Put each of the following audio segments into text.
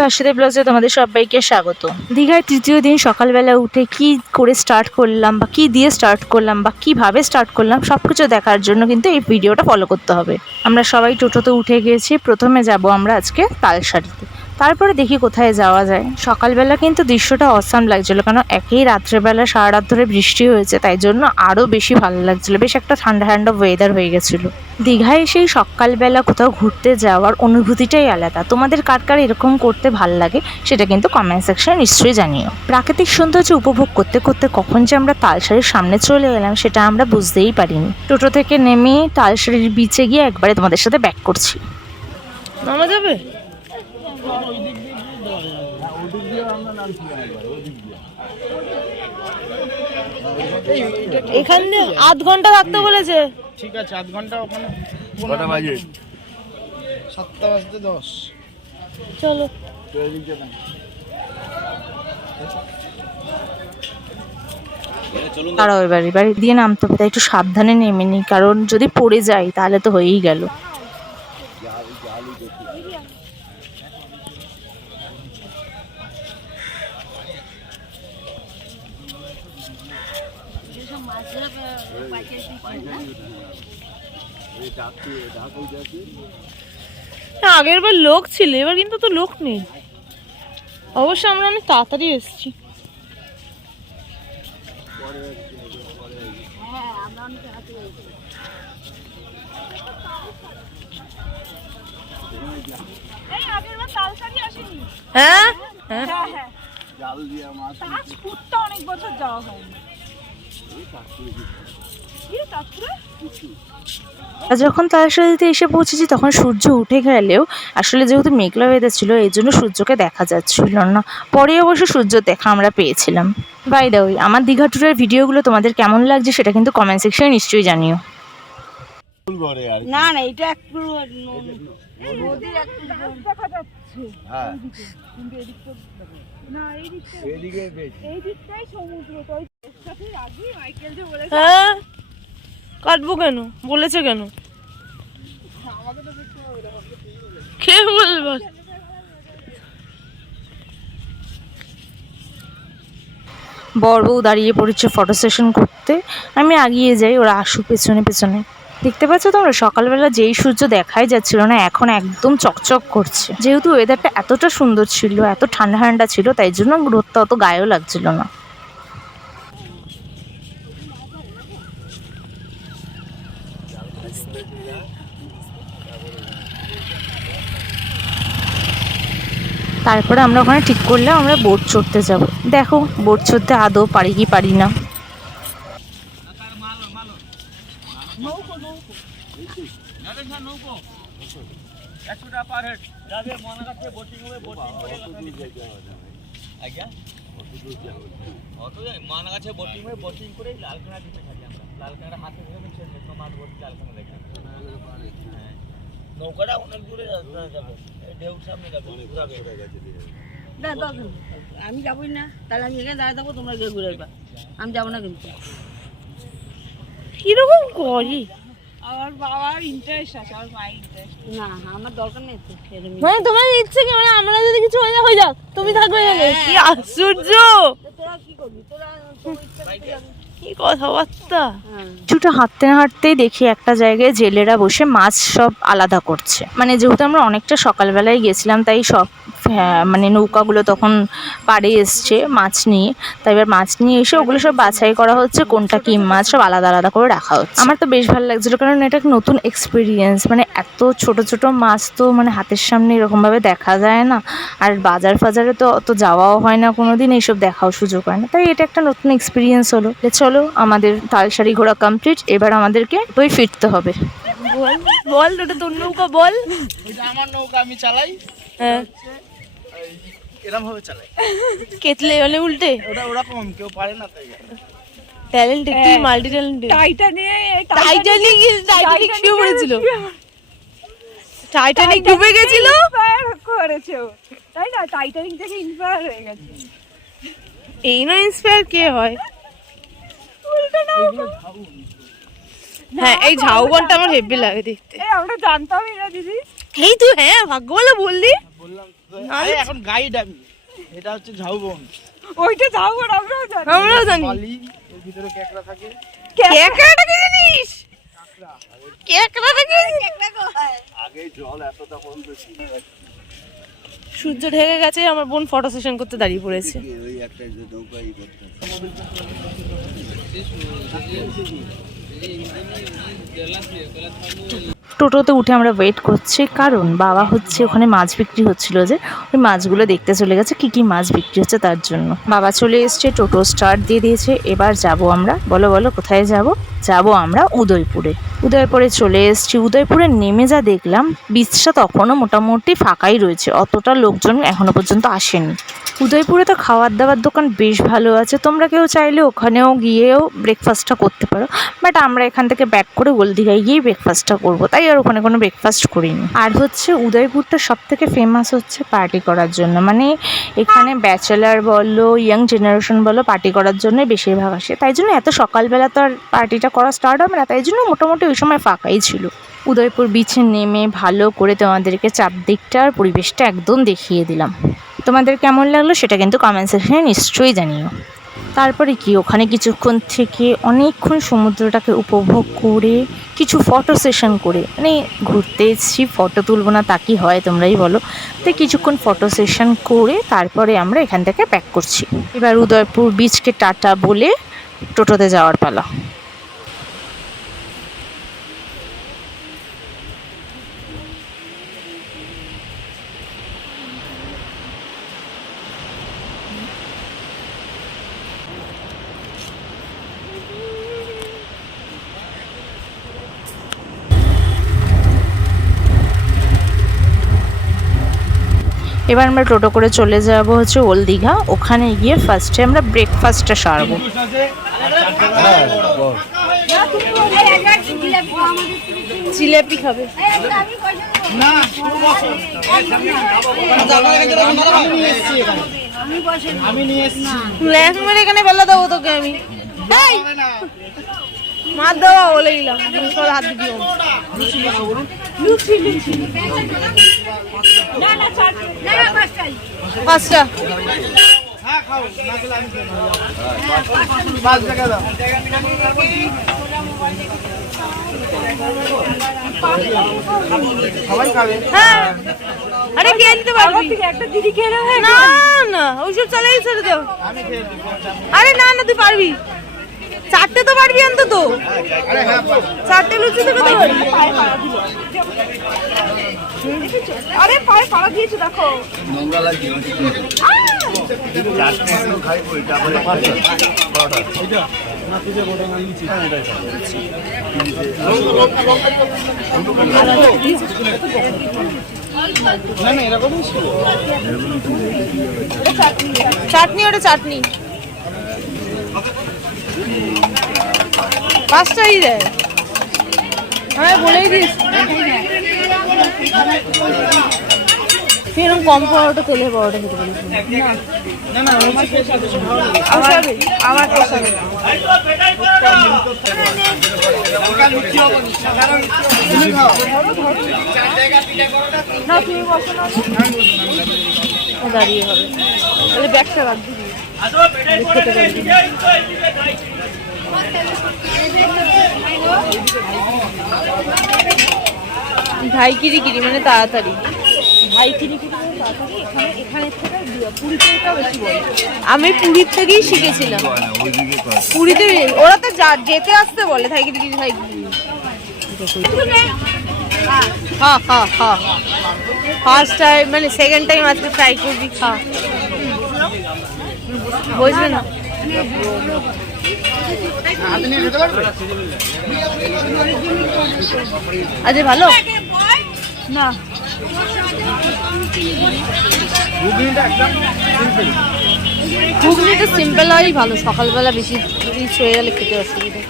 ভাসুদেব ব্লগে তোমাদের সবাইকে স্বাগত। দীঘায় তৃতীয় দিন সকালবেলা উঠে কি করে স্টার্ট করলাম বা কি দিয়ে স্টার্ট করলাম বা কিভাবে স্টার্ট করলাম সবকিছু দেখার জন্য কিন্তু এই ভিডিওটা ফলো করতে হবে। আমরা সবাই টোটোতে উঠে গেছি। প্রথমে যাব আমরা আজকে তালসারিতে, তারপরে দেখি কোথায় যাওয়া যায়। সকালবেলা কিন্তু দৃশ্যটা অসাম লাগছিল, কারণ একই রাত্রেবেলা সারা রাত ধরে বৃষ্টি হয়েছে, তাই জন্য আরও বেশি ভালো লাগছিল। বেশ একটা ঠান্ডা ঠান্ডা ওয়েদার হয়ে গেছিলো। দীঘায় সেই সকালবেলা কোথাও ঘুরতে যাওয়ার অনুভূতিটাই আলাদা। তোমাদের কার কার এরকম করতে ভাল লাগে সেটা কিন্তু কমেন্ট সেকশনে নিশ্চয়ই জানিও। প্রাকৃতিক সৌন্দর্য উপভোগ করতে করতে কখন যে আমরা তালসারির সামনে চলে এলাম সেটা আমরা বুঝতেই পারিনি। টোটো থেকে নেমে তালসারির বিচে গিয়ে একবারে তোমাদের সাথে ব্যাক করছি। নামা যাবে এখানে আধ ঘন্টা থাকতে বলেছে। ঠিক আছে, আধ ঘন্টা ওখানে। কটা বাজে? 7টা বাজতে 10। চলো তারাও এবার বাড়ি দিয়ে নামতে হবে, তাই একটু সাবধানে নেমে নি, কারণ যদি পড়ে যাই তাহলে তো হয়েই গেল। আগের বার লোক ছিল, এবার কিন্তু তো লোক নেই। অবশ্য আমরা অনেক তাড়াতাড়ি এসেছি। হ্যাঁ অনেক বছর যাওয়া হয়নি। যখন তালসারিতে এসে পৌঁছেছি তখন সূর্য উঠে গেলেও আসলে যেহেতু মেঘলা ওয়েদার ছিল এই জন্য সূর্যকে দেখা যাচ্ছিল না। পরে অবশ্য সূর্য দেখা আমরা পেয়েছিলাম। বাই দ্য ওয়ে, আমার দীঘা ট্যুরের ভিডিওগুলো তোমাদের কেমন লাগছে সেটা কিন্তু কমেন্ট সেকশনে নিশ্চয়ই জানিও। না না, এটা একটু নদীর একটু দেখা যাচ্ছে। হ্যাঁ, কিন্তু এদিকটা না, এই দিকটাই সমুদ্র। তো এর সাথে আগে মাইকেল যে বলেছে হ্যাঁ কাটবো কেন, বলেছে কেন, আমাকে তো দেখতে হবে না, কে বলবো। বর বউ দাঁড়িয়ে পড়েছে ফটো সেশন করতে। আমি আগিয়ে যাই, ওরা আসুক পেছনে পেছনে। দেখতে পাচ্ছ তোমরা, সকালবেলা যেই সূর্য দেখাই যাচ্ছিল না এখন একদম চকচক করছে। যেহেতু ওয়েদারটা এতটা সুন্দর ছিল, এত ঠান্ডা ঠান্ডা ছিল, তাই জন্য রোদটা অত গায়েও লাগছিল না। তারপরে আমরা ওখানে ঠিক করলাম আমরা বোট চড়তে যাব। দেখো বোট চড়তে আদৌ পারি কি পারি না। নৌকাটা অনেক দূরে যাবে, ঢেউ সামনে যাবে। আমি যাবোই না, তাহলে আমি এখানে দাঁড়িয়ে থাকবো, তোমরা গিয়ে ঘুরে আসবা। আমি যাবো না কিন্তু। কিরকম করি আমার বাবার ইন্টারেস্ট আছে, আমার মায়ের ইন্টারেস্ট না, আমার দরকার নেই তো। মানে তোমার ইচ্ছে কি, মানে আমরা যদি কিছু হয়ে যাক তুমি থাকবে এখানে? কি আশ্চর্য, তোরা কি করবি? তোরা কি কথাবার্তা। কিছুটা হাঁটতে না হাঁটতেই দেখি একটা জায়গায় জেলেরা বসে মাছ সব আলাদা করছে। মানে যেহেতু আমরা অনেকটা সকালবেলায় গেছিলাম তাই সব মানে নৌকাগুলো তখন পাড়ে এসছে মাছ নিয়ে, তাই এবার মাছ নিয়ে এসে ওগুলো সব বাছাই করা হচ্ছে, কোনটা কি মাছ সব আলাদা আলাদা করে রাখা হচ্ছে। আমার তো বেশ ভালো লাগছিলো, কারণ এটা নতুন এক্সপিরিয়েন্স। মানে এত ছোট ছোট মাছ তো মানে হাতের সামনে এরকমভাবে দেখা যায় না, আর বাজার ফাজারে তো অত যাওয়াও হয় না কোনোদিন, এইসব দেখাও সুযোগ হয় না, তাই এটা একটা নতুন এক্সপিরিয়েন্স হলো। চলো আমাদের তালসারি ঘোরা কমপ্লিট, এবার আমাদেরকে ওই ফিরতে হবে। বল বল, ওটা তোর নৌকা বল। এটা আমার নৌকা, আমি চালাই। হ্যাঁ এরকম ভাবে চালাই, কেতলে হলে উল্টে। ওটা ওরকম কেউ পারে না, তাই ট্যালেন্টেড, তুই মাল্টি ট্যালেন্টেড। টাইটানিক ডুবে পড়েছিল, টাইটানিক ডুবে গেছিল করেছে, তাই না? টাইটানিক থেকে ইন্সপায়ার হয়ে গেছে। এই নয় ইন্সপায়ার কে হয়? হ্যাঁ, এই ঝাউবনটা আমার হেভি লাগে দেখতে। আমরা জানতামই না দিদি। এই তুই হ্যাঁ ভাগ্য বলে বললি। বললাম আরে এখন গাইড আমি, এটা হচ্ছে ঝাউবন। ওইটা ঝাউবন আমরাও জানি। বালি এর ভিতরে কেকড়া থাকে। কেকড়াটা কি জানিস? কেকড়াটা কি? আগে জল এতটা পর্যন্ত ছিল। সূর্য ঢেকে গেছে, আমার বোন ফটো সেশন করতে দাঁড়িয়ে পড়েছে। ওই একটা নৌকাই করতে টোটোতে উঠে আমরা ওয়েট করছি, কারণ বাবা হচ্ছে ওখানে মাছ বিক্রি হচ্ছিল, যে ওই মাছগুলো দেখতে চলে গেছে কি কি মাছ বিক্রি হচ্ছে তার জন্য। বাবা চলে এসছে, টোটো স্টার্ট দিয়ে দিয়েছে। এবার যাব আমরা, বলো বলো কোথায় যাব? যাব আমরা উদয়পুরে। উদয়পুরে চলে এসেছি। উদয়পুরে নেমে যা দেখলাম, বিচটা তখনও মোটামুটি ফাঁকাই রয়েছে, অতটা লোকজন এখনো পর্যন্ত আসেনি। উদয়পুরে তো খাবার দাবার দোকান বেশ ভালো আছে, তোমরা কেউ চাইলে ওখানেও গিয়েও ব্রেকফাস্টটা করতে পারো, বাট আমরা এখান থেকে ব্যাক করে ওলদিঘায় গিয়েই ব্রেকফাস্টটা করবো, তাই আর ওখানে কোনো ব্রেকফাস্ট করিনি। আর হচ্ছে উদয়পুরটা সব থেকে ফেমাস হচ্ছে পার্টি করার জন্য, মানে এখানে ব্যাচেলার বলো ইয়াং জেনারেশন বলো পার্টি করার জন্যই বেশিরভাগ আসে, তাই জন্য এত সকালবেলা তো আর পার্টিটা করা স্টার্ট হবে না, তাই জন্য মোটামুটি ওই সময় ফাঁকাই ছিল। উদয়পুর বিচে নেমে ভালো করে তোমাদেরকে চারদিকটার পরিবেশটা একদম দেখিয়ে দিলাম। তোমাদের কেমন লাগলো সেটা কিন্তু কমেন্ট সেকশনে নিশ্চয়ই জানিও। তারপরে কি ওখানে কিছুক্ষণ থেকে অনেকক্ষণ সমুদ্রটাকে উপভোগ করে কিছু ফটো সেশন করে, মানে ঘুরতে এসেছি ফটো তুলবো না তা কি হয় তোমরাই বলো, তাই কিছুক্ষণ ফটো সেশন করে তারপরে আমরা এখান থেকে ব্যাক করছি। এবার উদয়পুর বিচকে টাটা বলে টোটোতে যাওয়ার পালা। এবার আমরা টোটো করে চলে যাব হচ্ছে ওলদিঘা, ওখানে গিয়ে ফার্স্টে আমরা ব্রেকফাস্টটা সারবো। জিলাপি খাবে। এখানে বেলা দেবো তোকে আমি, মার দেওয়া বলে দিলাম, হাত দিবি। পাঁচটা হ্যাঁ। আরে খেয়ে নিতে পারবি, একটা দিদি খেয়ে নেবে না, না ওইসব চালাই ছেড়ে দাও। আরে না না তুই পারবি, চারটে তো পারবি অন্তত, চারটে লুচি থেকে তো পারবি। আরে পায়ে পাড়া দিয়েছে দেখো, নোংরা লাগছে। চাটনি, ওটা চাটনি পাঁচটাই দেয়, হ্যাঁ বলেই দিস। এরকম কম পরোটা তেলে পরোটা খেতে পারিস আমার পোষাবে। না তুমি বসো না, দাঁড়িয়ে হবে তাহলে ব্যাগটা রাখবি। ভাই কিরিকিরি মানে তাড়াতাড়ি, ভাই কিরিকিরি মানে তাড়াতাড়ি। এখানে থেকে পুরীতে বেশি বলে, আমি পুরীর থেকেই শিখেছিলাম। পুরীতে ওরা তো যেতে আসতে বলে ভাই কিরিকিরি ভাই কিরিকিরি। হ্যাঁ হ্যাঁ হ্যাঁ, ফার্স্ট টাইম মানে সেকেন্ড টাইম আজকে ট্রাই করবি, খা বুঝবে না। আচ্ছা ভালো না, ঘুগনিটা সিম্পল হয়ই ভালো, সকালবেলা বেশি রিচ হয়ে গেলে খেতে অসুবিধা।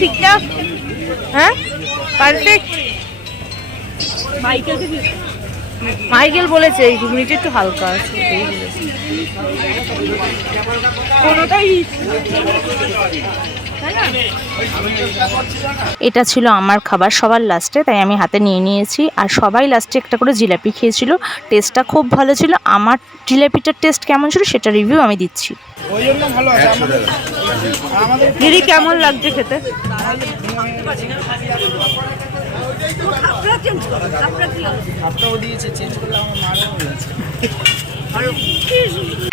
ঠিকঠাক, হ্যাঁ পারফেক্ট। মাইকেলকে মাইকেল বলেছে এই ঘুগনিটা একটু হালকা আছে, এটাই বলেছে। কোনোটাই এটা ছিল আমার খাবার সবার লাস্টে, তাই আমি হাতে নিয়ে নিয়েছি। আর সবাই লাস্টে একটা করে জিলাপি খেয়েছিল, টেস্টটা খুব ভালো ছিল। আমার জিলাপিটার টেস্ট কেমন ছিল সেটা রিভিউ আমি দিচ্ছি। ওই জন্য ভালো আছে আমাদের দিদি কেমন লাগছে খেতে? খাপটাও দিয়েছে, চেঞ্জ করলে আমার মারও হয়েছে।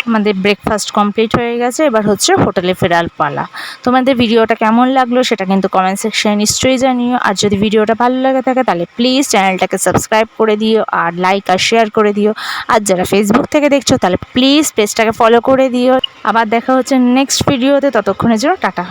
আমাদের ব্রেকফাস্ট কমপ্লিট হয়ে গেছে, এবার হচ্ছে হোটেলে ফেরার পালা। তোমাদের ভিডিওটা কেমন লাগলো সেটা কিন্তু কমেন্ট সেকশনে নিশ্চয়ই জানিও। আর যদি ভিডিওটা ভালো লাগে থাকে তাহলে প্লিজ চ্যানেলটাকে সাবস্ক্রাইব করে দিও, আর লাইক আর শেয়ার করে দিও। আর যারা ফেসবুক থেকে দেখছো তাহলে প্লিজ পেজটাকে ফলো করে দিও। আবার দেখা হচ্ছে নেক্সট ভিডিওতে, ততক্ষণের জন্য টাটা।